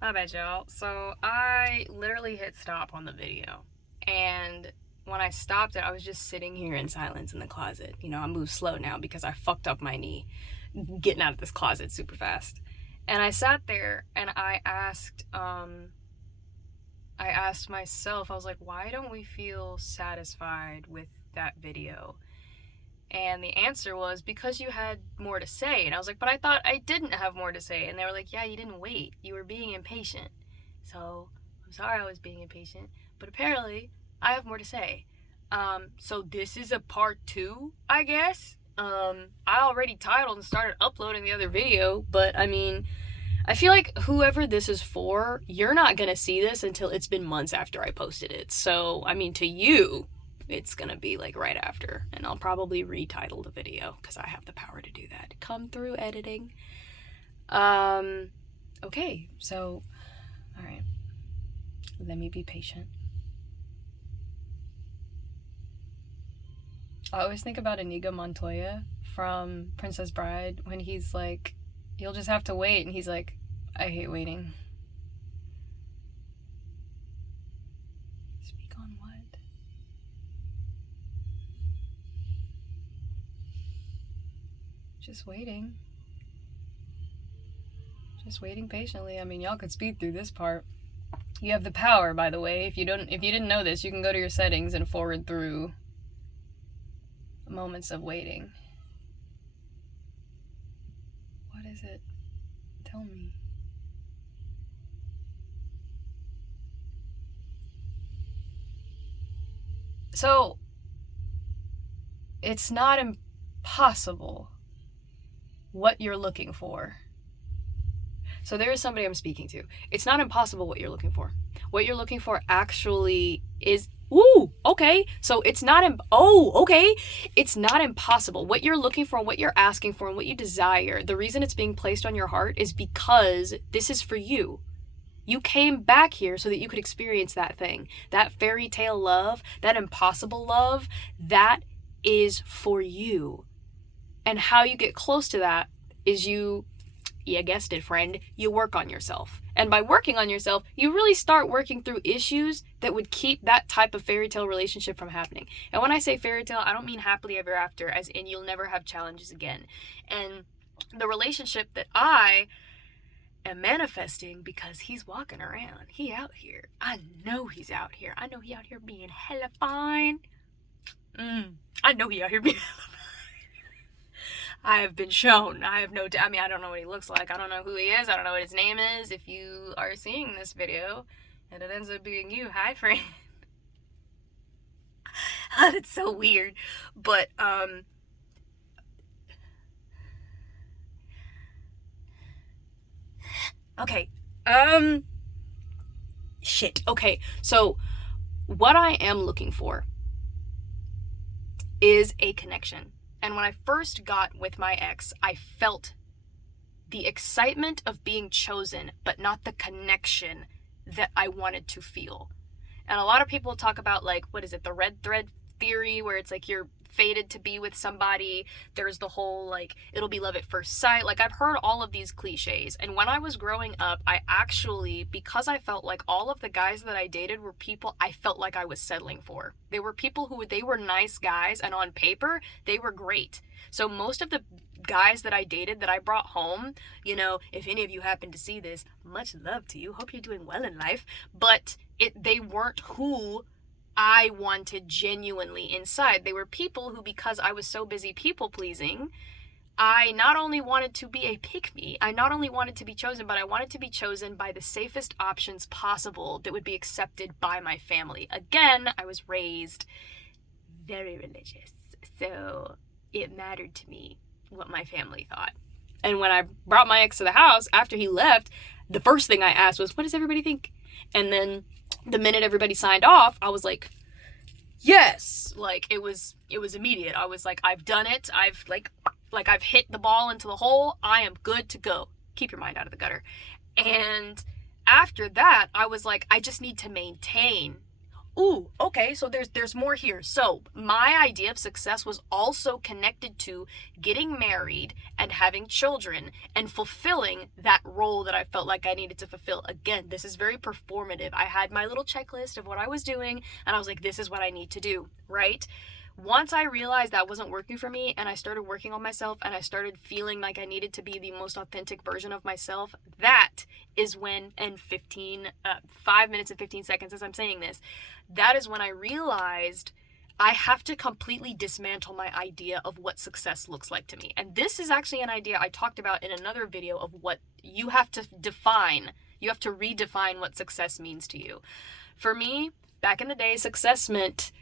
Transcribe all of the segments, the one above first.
My bad, y'all. So I literally hit stop on the video. And when I stopped it, I was just sitting here in silence in the closet. You know, I move slow now because I fucked up my knee getting out of this closet super fast. And I sat there and I asked myself, I was like, why don't we feel satisfied with that video? And the answer was because you had more to say. And I was like, but I thought I didn't have more to say. And they were like, yeah, you didn't wait. You were being impatient. So I'm sorry I was being impatient. But apparently I have more to say. So this is a part 2, I guess. I already titled and started uploading the other video. But I mean, I feel like whoever this is for, you're not going to see this until it's been months after I posted it. So, I mean, to you, it's gonna be like right after, and I'll probably retitle the video because I have the power to do that. Come through editing. Okay, so all right, let me be patient. I always think about Inigo Montoya from Princess Bride when he's like, you'll just have to wait, and he's like, I hate waiting. Speak on what? Just waiting. Just waiting patiently. I mean, y'all could speed through this part. You have the power, by the way. If you didn't know this, you can go to your settings and forward through moments of waiting. What is it? Tell me. So, it's not impossible what you're looking for. So there is somebody I'm speaking to. It's not impossible what you're looking for. What you're looking for actually is, ooh, okay. So it's not, okay. It's not impossible. What you're looking for and what you're asking for and what you desire, the reason it's being placed on your heart is because this is for you. You came back here so that you could experience that thing. That fairy tale love, that impossible love, that is for you. And how you get close to that is you guessed it, friend, you work on yourself. And by working on yourself, you really start working through issues that would keep that type of fairy tale relationship from happening. And when I say fairy tale, I don't mean happily ever after, as in you'll never have challenges again. And the relationship that I am manifesting, because he's walking around, he out here. I know he's out here. I know he out here being hella fine. I know he out here being hella fine. I have been shown. I have no doubt. I mean, I don't know what he looks like. I don't know who he is. I don't know what his name is. If you are seeing this video and it ends up being you, hi, friend. That's so weird. But, okay. Shit. Okay. So, what I am looking for is a connection. And when I first got with my ex, I felt the excitement of being chosen, but not the connection that I wanted to feel. And a lot of people talk about, like, what is it, the red thread theory, where it's like you're fated to be with somebody. There's the whole, like, it'll be love at first sight. Like, I've heard all of these cliches. And when I was growing up, I actually, because I felt like all of the guys that I dated were people I felt like I was settling for. They were people who, they were nice guys, and on paper, they were great. So most of the guys that I dated that I brought home, you know, if any of you happen to see this, much love to you. Hope you're doing well in life. But they weren't who I wanted genuinely inside. They were people who, because I was so busy people pleasing, I not only wanted to be a pick-me, I not only wanted to be chosen, but I wanted to be chosen by the safest options possible that would be accepted by my family. Again, I was raised very religious, so it mattered to me what my family thought. And when I brought my ex to the house after he left, the first thing I asked was, what does everybody think? And then the minute everybody signed off, I was like, yes. Like, it was immediate. I was like, I've done it. I've I've hit the ball into the hole. I am good to go. Keep your mind out of the gutter. And after that, I was like, I just need to maintain. ooh, okay, so there's more here. So my idea of success was also connected to getting married and having children and fulfilling that role that I felt like I needed to fulfill. Again, this is very performative. I had my little checklist of what I was doing, and I was like, this is what I need to do, right? Once I realized that wasn't working for me and I started working on myself and I started feeling like I needed to be the most authentic version of myself, that is when, in 5 minutes and 15 seconds as I'm saying this, that is when I realized I have to completely dismantle my idea of what success looks like to me. And this is actually an idea I talked about in another video of what you have to define. You have to redefine what success means to you. For me, back in the day, success meant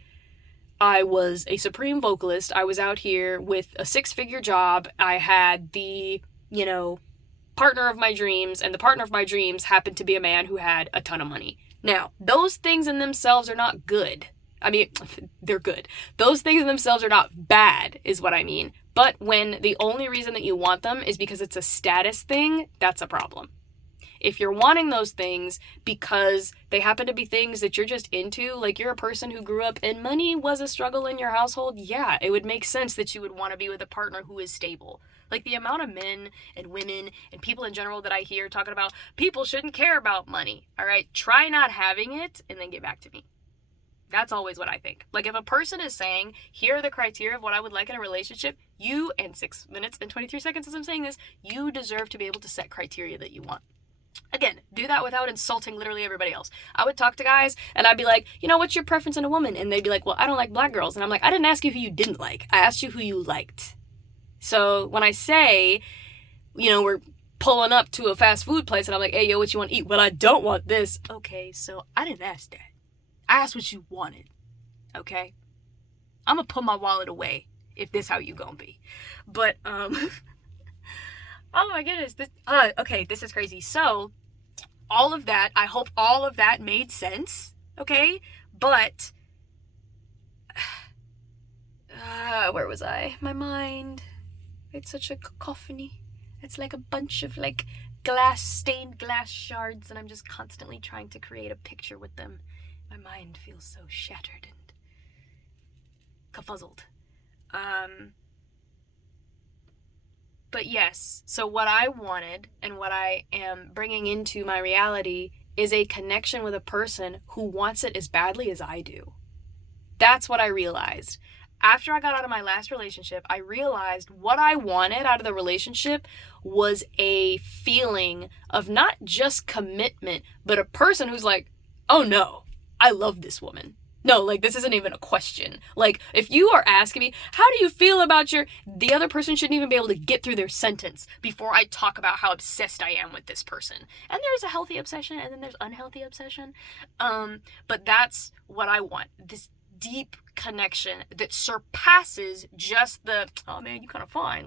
I was a supreme vocalist. I was out here with a 6-figure job. I had the, partner of my dreams, and the partner of my dreams happened to be a man who had a ton of money. Now, those things in themselves are not good. I mean, they're good. Those things in themselves are not bad, is what I mean. But when the only reason that you want them is because it's a status thing, that's a problem. If you're wanting those things because they happen to be things that you're just into, like you're a person who grew up and money was a struggle in your household, yeah, it would make sense that you would want to be with a partner who is stable. Like the amount of men and women and people in general that I hear talking about people shouldn't care about money. All right, try not having it and then get back to me. That's always what I think. Like if a person is saying, here are the criteria of what I would like in a relationship, you, in 6 minutes and 23 seconds as I'm saying this, you deserve to be able to set criteria that you want. Again, do that without insulting literally everybody else. I would talk to guys and I'd be like, what's your preference in a woman? And they'd be like, well, I don't like black girls. And I'm like, I didn't ask you who you didn't like. I asked you who you liked. So when I say, we're pulling up to a fast food place and I'm like, hey, yo, what you want to eat? Well, I don't want this. Okay, so I didn't ask that. I asked what you wanted. Okay? I'm going to put my wallet away if this how you gonna be. But, oh my goodness, okay, this is crazy. So, all of that, I hope all of that made sense, okay? But, where was I? My mind, it's such a cacophony. It's like a bunch of, stained glass shards, and I'm just constantly trying to create a picture with them. My mind feels so shattered and confuzzled. But yes, so what I wanted and what I am bringing into my reality is a connection with a person who wants it as badly as I do. That's what I realized. After I got out of my last relationship, I realized what I wanted out of the relationship was a feeling of not just commitment, but a person who's like, oh no, I love this woman. No, this isn't even a question. If you are asking me, how do you feel about the other person shouldn't even be able to get through their sentence before I talk about how obsessed I am with this person. And there's a healthy obsession and then there's unhealthy obsession. But that's what I want. This deep connection that surpasses just the, oh man, you kind of fine,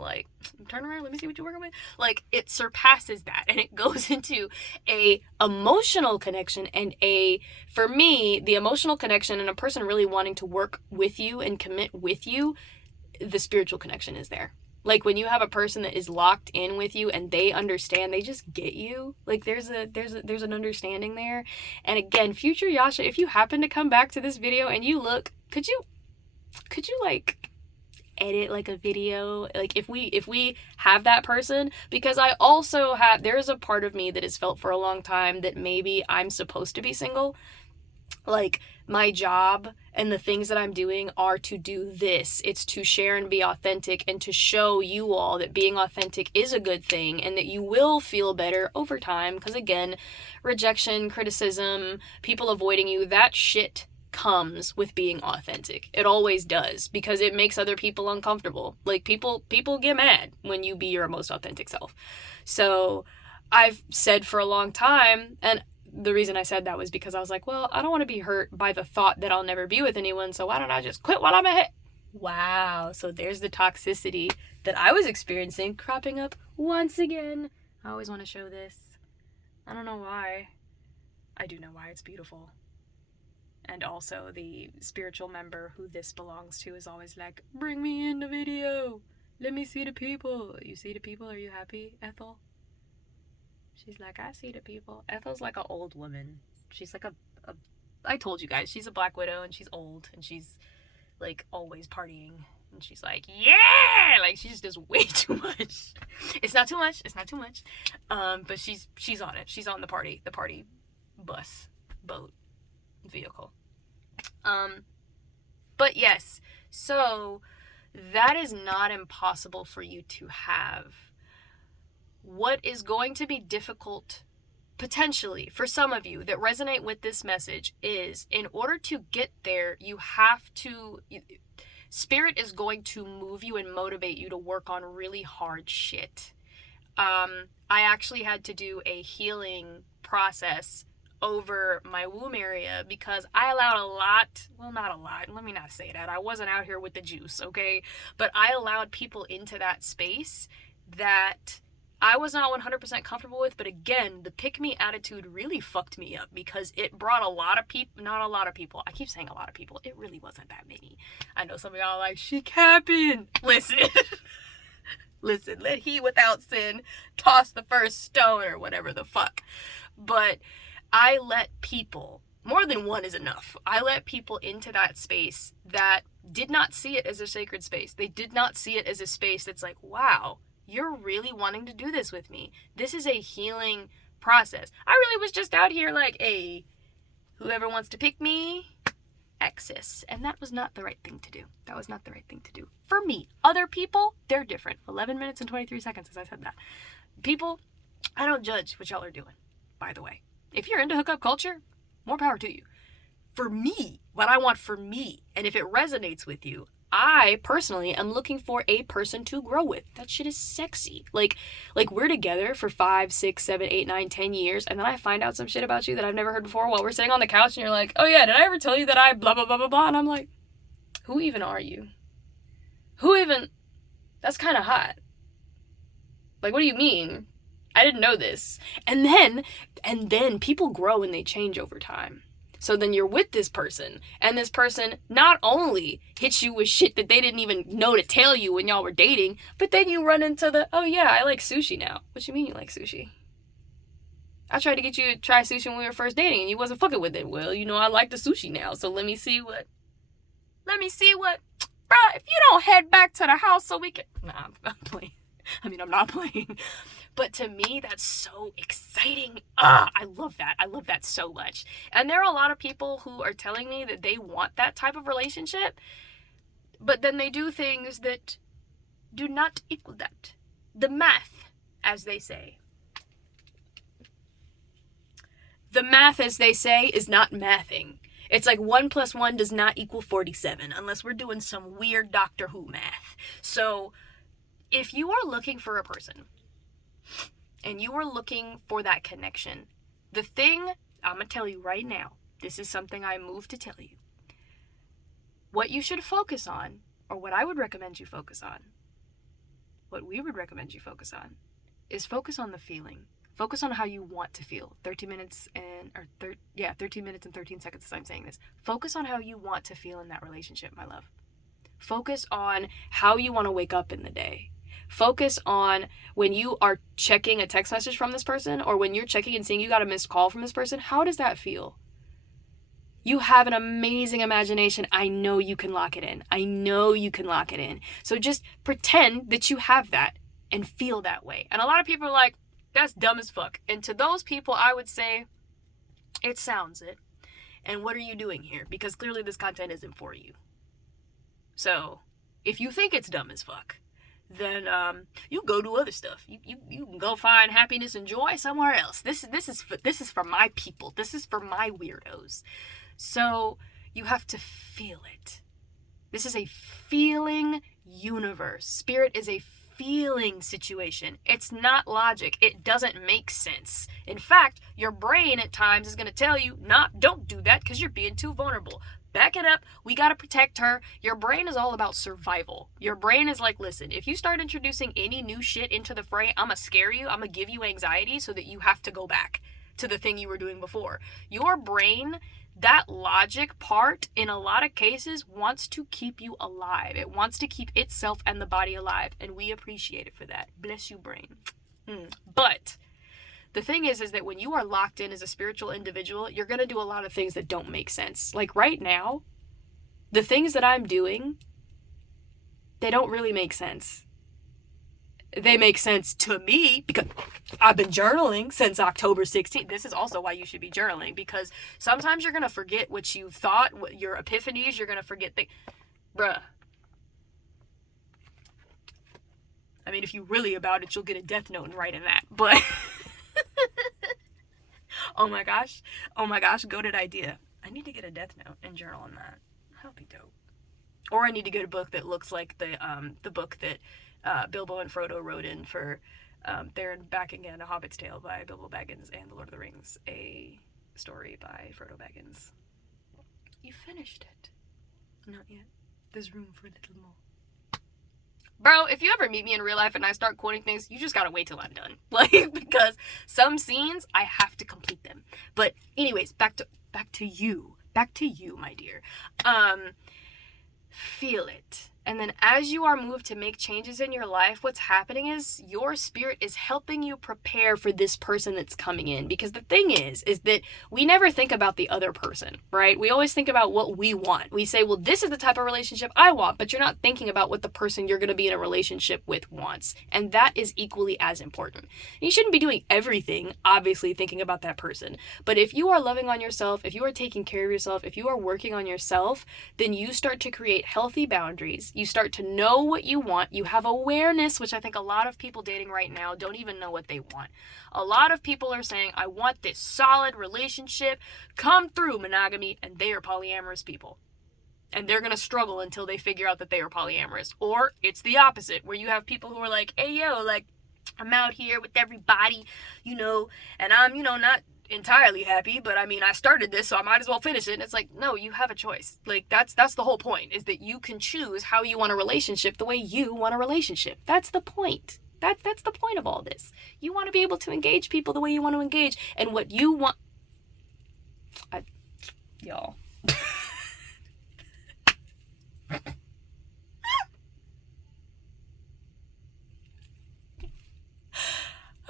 turn around, let me see what you're working with. It surpasses that, and it goes into a emotional connection and for me, the emotional connection and a person really wanting to work with you and commit with you, the spiritual connection is there. When you have a person that is locked in with you and they understand, they just get you. There's an understanding there. And again, future Yasha, if you happen to come back to this video and you look, could you edit a video? If we have that person, because I also there's a part of me that has felt for a long time that maybe I'm supposed to be single. My job and the things that I'm doing are to do this. It's to share and be authentic and to show you all that being authentic is a good thing and that you will feel better over time. Because again, rejection, criticism, people avoiding you, that shit comes with being authentic. It always does, because it makes other people uncomfortable. People get mad when you be your most authentic self. So I've said for a long time, and the reason I said that was because I was like, well, I don't want to be hurt by the thought that I'll never be with anyone, so why don't I just quit while I'm ahead? Wow, so there's the toxicity that I was experiencing cropping up once again. I always want to show this. I don't know why. I do know why. It's beautiful. And also the spiritual member who this belongs to is always like, bring me in the video. Let me see the people. You see the people? Are you happy, Ethel? She's like, I see the people. Ethel's like an old woman. She's like a I told you guys, she's a Black Widow, and she's old, and she's, like, always partying. And she's like, yeah! Like, she just does way too much. It's not too much. But she's on it. She's on the party bus, boat, vehicle. But yes, so that is not impossible for you to have. What is going to be difficult, potentially, for some of you that resonate with this message is, in order to get there, you have to... Spirit is going to move you and motivate you to work on really hard shit. I actually had to do a healing process over my womb area because I allowed a lot, well, not a lot, let me not say that, I wasn't out here with the juice, okay, but I allowed people into that space that I was not 100% comfortable with. But again, the pick-me attitude really fucked me up because it brought a lot of people, not a lot of people, I keep saying a lot of people, it really wasn't that many. I know some of y'all are like, she capping. Listen, listen, let he without sin toss the first stone, or whatever the fuck. But I let people, more than one is enough, I let people into that space that did not see it as a sacred space. They did not see it as a space that's like, wow, you're really wanting to do this with me. This is a healing process. I really was just out here like, hey, whoever wants to pick me, access. And that was not the right thing to do. That was not the right thing to do. For me. Other people, they're different. 11 minutes and 23 seconds as I said that. People, I don't judge what y'all are doing, by the way. If you're into hookup culture, more power to you. For me, what I want for me, and if it resonates with you, I personally am looking for a person to grow with. That shit is sexy. Like we're together for 5, 6, 7, 8, 9, 10 years, and then I find out some shit about you that I've never heard before while we're sitting on the couch, and you're like, oh yeah, did I ever tell you that I blah, blah, blah, blah, blah? And I'm like, who even are you? That's kind of hot. Like, what do you mean? I didn't know this. And then people grow and they change over time. So then you're with this person, and this person not only hits you with shit that they didn't even know to tell you when y'all were dating, but then you run into the, oh yeah, I like sushi now. What you mean you like sushi? I tried to get you to try sushi when we were first dating, and you wasn't fucking with it. Well, you know, I like the sushi now, so let me see what, bruh, if you don't head back to the house so we can, nah, I'm playing. I mean, I'm not playing. But to me, that's so exciting. I love that. I love that so much. And there are a lot of people who are telling me that they want that type of relationship, but then they do things that do not equal that. The math, as they say. The math, as they say, is not mathing. It's like 1 + 1 does not equal 47, unless we're doing some weird Doctor Who math. So, if you are looking for a person, and you are looking for that connection, the thing I'm going to tell you right now, this is something I moved to tell you. What you should focus on, or what I would recommend you focus on, what we would recommend you focus on, is focus on the feeling. Focus on how you want to feel. 13 minutes and 13 seconds as I'm saying this. Focus on how you want to feel in that relationship, my love. Focus on how you want to wake up in the day. Focus on when you are checking a text message from this person, or when you're checking and seeing you got a missed call from this person. How does that feel? You have an amazing imagination. I know you can lock it in. So just pretend that you have that and feel that way. And a lot of people are like, that's dumb as fuck. And to those people, I would say, it sounds it. And what are you doing here? Because clearly this content isn't for you. So if you think it's dumb as fuck, then you go do other stuff. You can go find happiness and joy somewhere else. This is for my people. This is for my weirdos. So you have to feel it. This is a feeling universe. Spirit is a feeling situation. It's not logic. It doesn't make sense. In fact, your brain at times is going to tell you, don't do that because you're being too vulnerable. Back it up. We got to protect her. Your brain is all about survival. Your brain is like, listen, if you start introducing any new shit into the fray, I'm going to scare you. I'm going to give you anxiety so that you have to go back to the thing you were doing before. Your brain, that logic part, in a lot of cases, wants to keep you alive. It wants to keep itself and the body alive. And we appreciate it for that. Bless you, brain. But The thing is that when you are locked in as a spiritual individual, you're going to do a lot of things that don't make sense. Like right now, the things that I'm doing, they don't really make sense. They make sense to me because I've been journaling since October 16th. This is also why you should be journaling, because sometimes you're going to forget what you thought, what your epiphanies, you're going to forget things. Bruh. I mean, if you really about it, you'll get a death note and write in that. But, oh my gosh, goated idea. I need to get a death note and journal on that. That'll be dope. Or I need to get a book that looks like the book that Bilbo and Frodo wrote in for There and Back Again, A Hobbit's Tale by Bilbo Baggins, and The Lord of the Rings, a story by Frodo Baggins. You finished it. Not yet. There's room for a little more. Bro, if you ever meet me in real life and I start quoting things, you just gotta wait till I'm done. Like, because some scenes, I have to complete them. But anyways, back to you. Back to you, my dear. Feel it. And then as you are moved to make changes in your life, what's happening is your spirit is helping you prepare for this person that's coming in. Because the thing is that we never think about the other person, right? We always think about what we want. We say, well, this is the type of relationship I want, but you're not thinking about what the person you're going to be in a relationship with wants. And that is equally as important. You shouldn't be doing everything, obviously, thinking about that person. But if you are loving on yourself, if you are taking care of yourself, if you are working on yourself, then you start to create healthy boundaries. You start to know what you want. You have awareness, which I think a lot of people dating right now don't even know what they want. A lot of people are saying, I want this solid relationship, come through monogamy, and they are polyamorous people. And they're going to struggle until they figure out that they are polyamorous. Or it's the opposite, where you have people who are like, hey, yo, like, I'm out here with everybody, and I'm, not entirely happy, but I mean, I started this, so I might as well finish it. And it's like, no, you have a choice. Like, that's the whole point, is that you can choose how you want a relationship the way you want a relationship. That's the point. That's the point of all this. You want to be able to engage people the way you want to engage, and what you want. Y'all.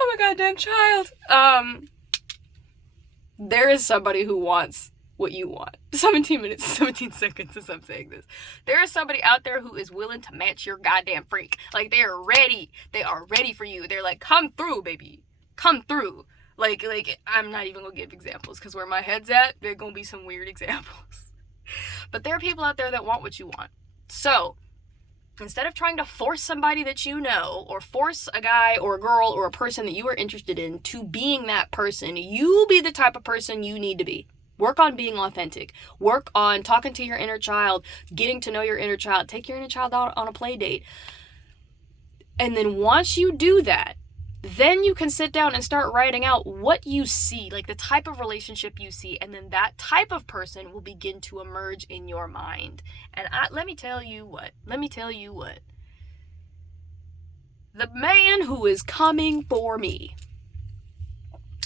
Oh my goddamn child. There is somebody who wants what you want. 17 minutes, 17 seconds as I'm saying this. There is somebody out there who is willing to match your goddamn freak. Like, they are ready. They are ready for you. They're like, come through, baby. Come through. Like, I'm not even gonna give examples, because where my head's at, there are gonna be some weird examples. But there are people out there that want what you want. So, instead of trying to force somebody that you know, or force a guy or a girl or a person that you are interested in to being that person, you be the type of person you need to be. Work on being authentic. Work on talking to your inner child, getting to know your inner child. Take your inner child out on a play date. And then once you do that, then you can sit down and start writing out what you see, like the type of relationship you see, and then that type of person will begin to emerge in your mind. And let me tell you what. The man who is coming for me,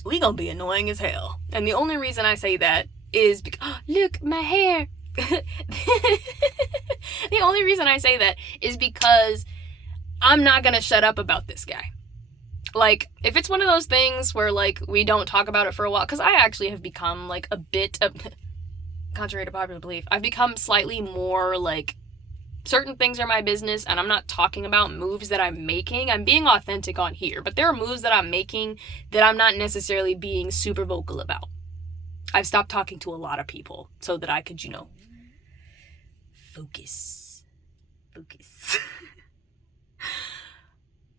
we gonna be annoying as hell. And the only reason I say that is because, oh, look, my hair. The only reason I say that is because I'm not gonna shut up about this guy. Like, if it's one of those things where, like, we don't talk about it for a while, because I actually have become, like, a bit of, contrary to popular belief, I've become slightly more, like, certain things are my business, and I'm not talking about moves that I'm making. I'm being authentic on here, but there are moves that I'm making that I'm not necessarily being super vocal about. I've stopped talking to a lot of people so that I could, focus.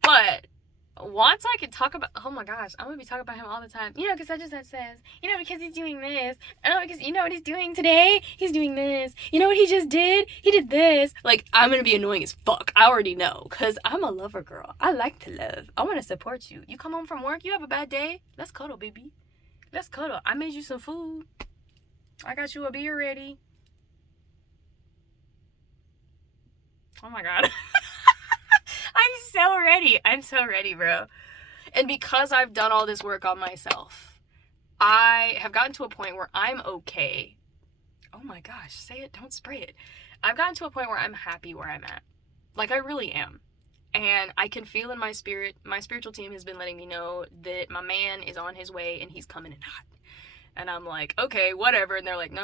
But once I can talk about, oh my gosh, I'm gonna be talking about him all the time. Because such and such says, because he's doing this. Because you know what he's doing today? He's doing this. You know what he just did? He did this. Like, I'm gonna be annoying as fuck. I already know, because I'm a lover girl. I like to love. I want to support you. You come home from work, you have a bad day? Let's cuddle, baby. Let's cuddle. I made you some food. I got you a beer ready. Oh my god. I'm so ready, bro. And because I've done all this work on myself, I have gotten to a point where I'm okay. Oh my gosh, say it, don't spray it. I've gotten to a point where I'm happy where I'm at. Like, I really am. And I can feel in my spirit, my spiritual team has been letting me know that my man is on his way and he's coming in hot. And I'm like, okay, whatever. And they're like, no.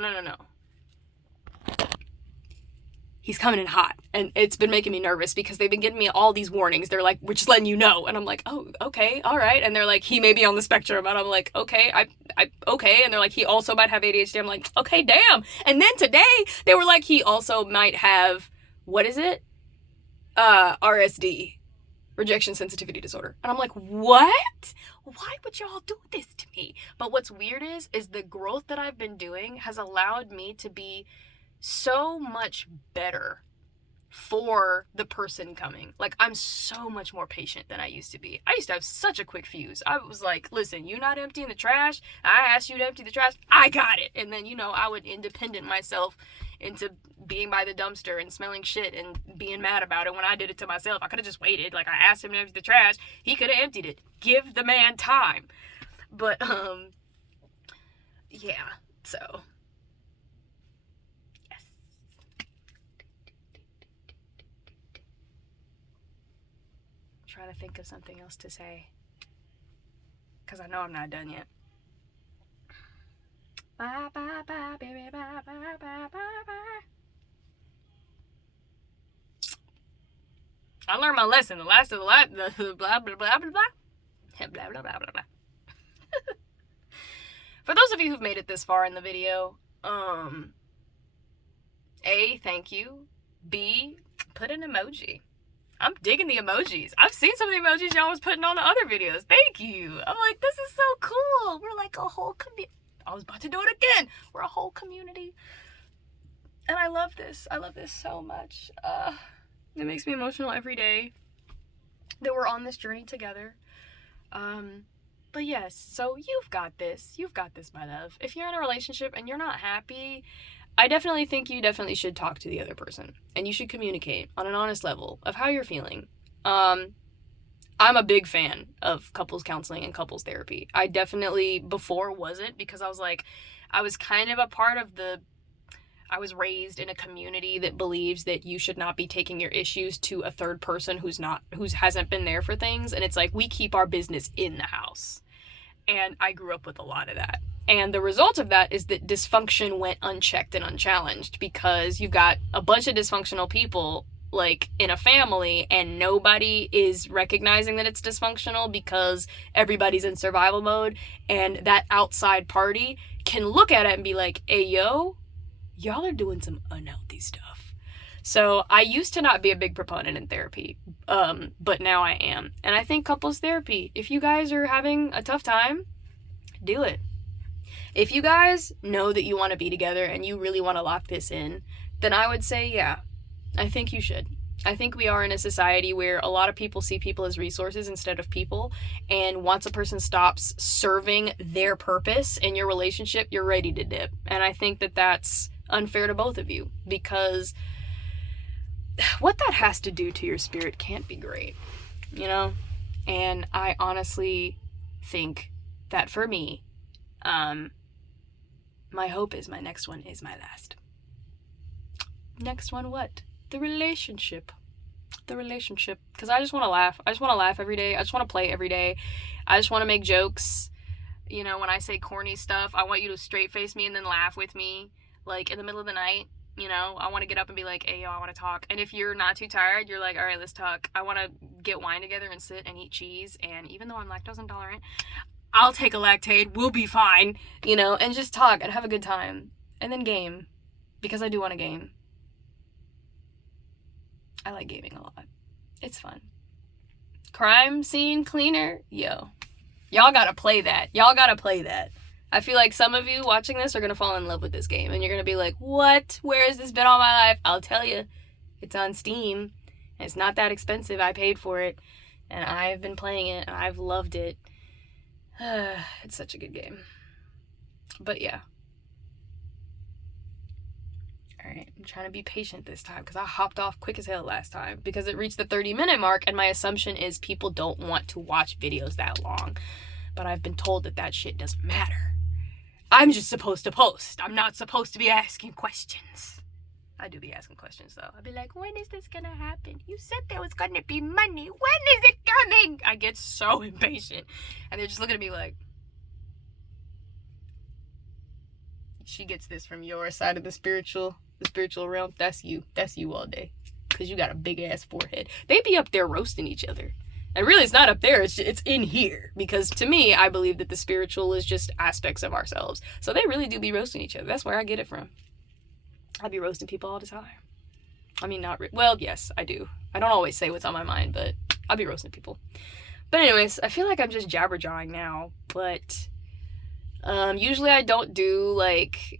He's coming in hot. And it's been making me nervous because they've been giving me all these warnings. They're like, we're just letting you know. And I'm like, oh, okay, all right. And they're like, he may be on the spectrum. And I'm like, okay, okay. And they're like, he also might have ADHD. I'm like, okay, damn. And then today they were like, he also might have, what is it? RSD, rejection sensitivity disorder. And I'm like, what? Why would y'all do this to me? But what's weird is the growth that I've been doing has allowed me to be so much better for the person coming. Like, I'm so much more patient than I used to be. I used to have such a quick fuse. I was like, listen, you not emptying the trash? I asked you to empty the trash. I got it. And then, I would independent myself into being by the dumpster and smelling shit and being mad about it when I did it to myself. I could have just waited. Like, I asked him to empty the trash. He could have emptied it. Give the man time. But, yeah. So, yes. I'm trying to think of something else to say, because I know I'm not done yet. Bye, bye, bye, baby, bye, bye, bye, bye, bye. I learned my lesson. The last of the blah, blah, blah, blah, blah. Blah, blah, blah, blah, blah. For those of you who've made it this far in the video, A, thank you. B, put an emoji. I'm digging the emojis. I've seen some of the emojis y'all was putting on the other videos. Thank you. I'm like, this is so cool. We're like a whole community. I was about to do it again. We're a whole community. And I love this. I love this so much. It makes me emotional every day that we're on this journey together. But yes, so you've got this. You've got this, my love. If you're in a relationship and you're not happy, I definitely think you definitely should talk to the other person. And you should communicate on an honest level of how you're feeling. I'm a big fan of couples counseling and couples therapy. I definitely before wasn't, because I was kind of a part of I was raised in a community that believes that you should not be taking your issues to a third person who hasn't been there for things. And it's like, we keep our business in the house. And I grew up with a lot of that. And the result of that is that dysfunction went unchecked and unchallenged, because you've got a bunch of dysfunctional people like in a family and nobody is recognizing that it's dysfunctional because everybody's in survival mode. And that outside party can look at it and be like, hey, yo, y'all are doing some unhealthy stuff. So I used to not be a big proponent in therapy, but now I am. And I think couples therapy, if you guys are having a tough time, do it. If you guys know that you want to be together and you really want to lock this in, then I would say, yeah, I think you should. I think we are in a society where a lot of people see people as resources instead of people. And once a person stops serving their purpose in your relationship, you're ready to dip. And I think that that's unfair to both of you, because what that has to do to your spirit can't be great, And I honestly think that for me, my hope is my next one is my last. Next one, what? The relationship. Because I just want to laugh. I just want to laugh every day. I just want to play every day. I just want to make jokes. When I say corny stuff, I want you to straight face me and then laugh with me. Like, in the middle of the night, I want to get up and be like, hey, yo, I want to talk. And if you're not too tired, you're like, all right, let's talk. I want to get wine together and sit and eat cheese. And even though I'm lactose intolerant, I'll take a Lactaid. We'll be fine, and just talk and have a good time. And then game, because I do want to game. I like gaming a lot. It's fun. Crime scene cleaner? Yo. Y'all gotta play that. I feel like some of you watching this are gonna fall in love with this game. And you're gonna be like, what? Where has this been all my life? I'll tell you. It's on Steam. And it's not that expensive. I paid for it. And I've been playing it. And I've loved it. It's such a good game. But yeah. Alright, I'm trying to be patient this time because I hopped off quick as hell last time because it reached the 30-minute mark, and my assumption is people don't want to watch videos that long. But I've been told that shit doesn't matter. I'm just supposed to post. I'm not supposed to be asking questions. I do be asking questions though. I'd be like, when is this gonna happen? You said there was gonna be money. When is it coming? I get so impatient. And they're just looking at me like, she gets this from your side of the spiritual realm. That's you all day. Because you got a big ass forehead. They be up there roasting each other. And really, it's not up there, it's in here. Because to me, I believe that the spiritual is just aspects of ourselves. So they really do be roasting each other. That's where I get it from. I be roasting people all the time. I mean, well, yes, I do. I don't always say what's on my mind, but I'll be roasting people. But anyways, I feel like I'm just jabber-jawing now. But usually I don't do, like...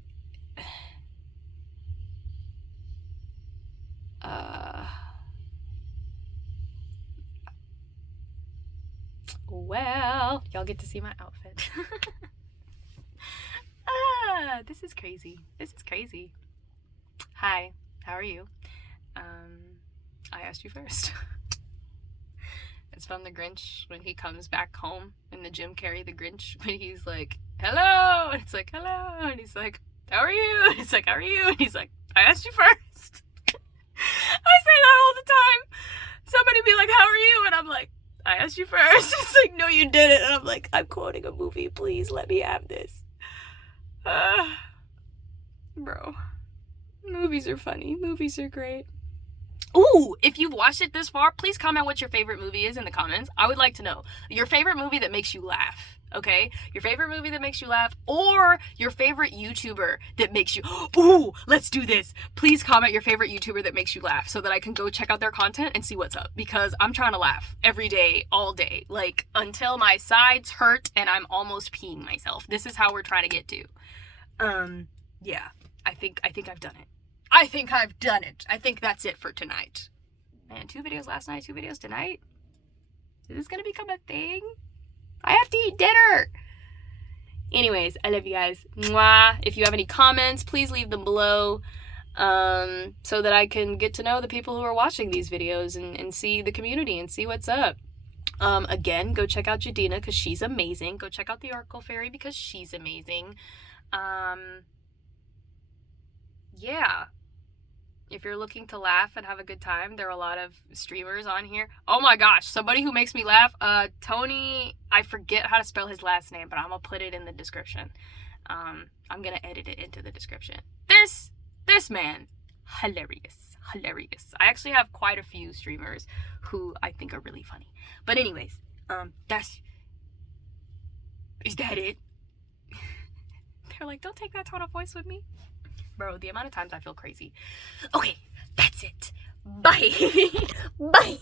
well, y'all get to see my outfit. This is crazy. Hi, how are you? I asked you first. It's from the Grinch when he comes back home in the Jim Carrey the Grinch when he's like, hello, and it's like, hello, and he's like, how are you? And it's like, how are you? And he's like, I asked you first. I say that all the time. Somebody be like, how are you? And I'm like, I asked you first. It's like, no, you didn't. And I'm like, I'm quoting a movie. Please let me have this. Bro. Movies are funny. Movies are great. Ooh, if you've watched it this far, please comment what your favorite movie is in the comments. I would like to know. Your favorite movie that makes you laugh. Okay? Your favorite movie that makes you laugh, or your favorite YouTuber that makes you, ooh, let's do this. Please comment your favorite YouTuber that makes you laugh so that I can go check out their content and see what's up, because I'm trying to laugh every day, all day, like until my sides hurt and I'm almost peeing myself. This is how we're trying to get to. Yeah, I think I've done it. I think that's it for tonight. Man, 2 videos last night, 2 videos tonight. Is this gonna become a thing? I have to eat dinner. Anyways, I love you guys. Mwah. If you have any comments, please leave them below, so that I can get to know the people who are watching these videos and see the community and see what's up. Again, go check out Yeeeaaaah because she's amazing. Go check out the Oracle Fairy because she's amazing. Yeah. If you're looking to laugh and have a good time, there are a lot of streamers on here. Oh my gosh, somebody who makes me laugh, Tony, I forget how to spell his last name, but I'm gonna put it in the description. I'm gonna edit it into the description. This man, hilarious. I actually have quite a few streamers who I think are really funny. But anyways, is that it? They're like, don't take that tone of voice with me. Bro, the amount of times I feel crazy. Okay, that's it. Bye. Bye.